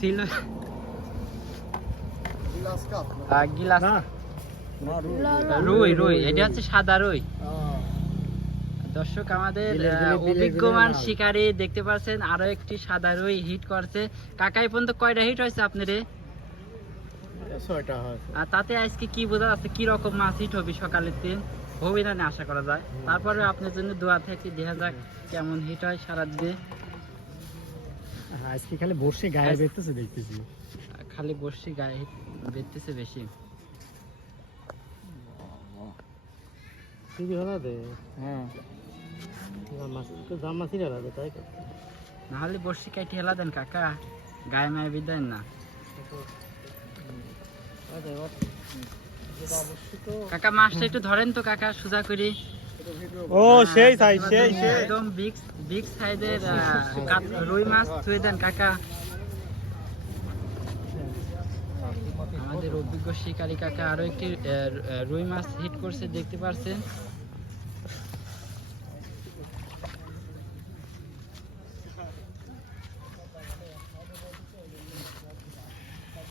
ছিল গিলাস রুই রুই এটা হচ্ছে সাদা রুই। দর্শক আমাদের অভিজ্ঞমান শিকারী দেখতে পাচ্ছেন আরো একটি সাদা রুই হিট করছে। কাকাই পর্যন্ত কয়টা হিট হয়েছে আপনার? আর তাতে আজকে কি বোঝা যাচ্ছে কি রকম মাছ হিট হবে সকালের দিন হবে না আশা করা যায়। তারপরে আপনার জন্য দোয়া থেকে দেখা যাক কেমন হিট হয় সারা দিনে। আজকে খালি বর্ষি গায়ে বেরতেছে দেখতেছি, খালি বর্ষি গায়ে বেরতেছে বেশি। হ্যাঁ নাহলে বর্ষি কাটি হেলা দেন কাকা, গায়ে মায়ে বিদায় না কাকা। মাছটা একটু ধরেন তো কাকা সোজা করি। ও সেই সাইজ সেই একদম বিগ সাইজের রুই মাছ ছুঁয়ে দেন কাকা। আমাদের অভিজ্ঞ শিকারী কাকা আরো একটি রুই মাছ হিট করছে দেখতে পাচ্ছেন।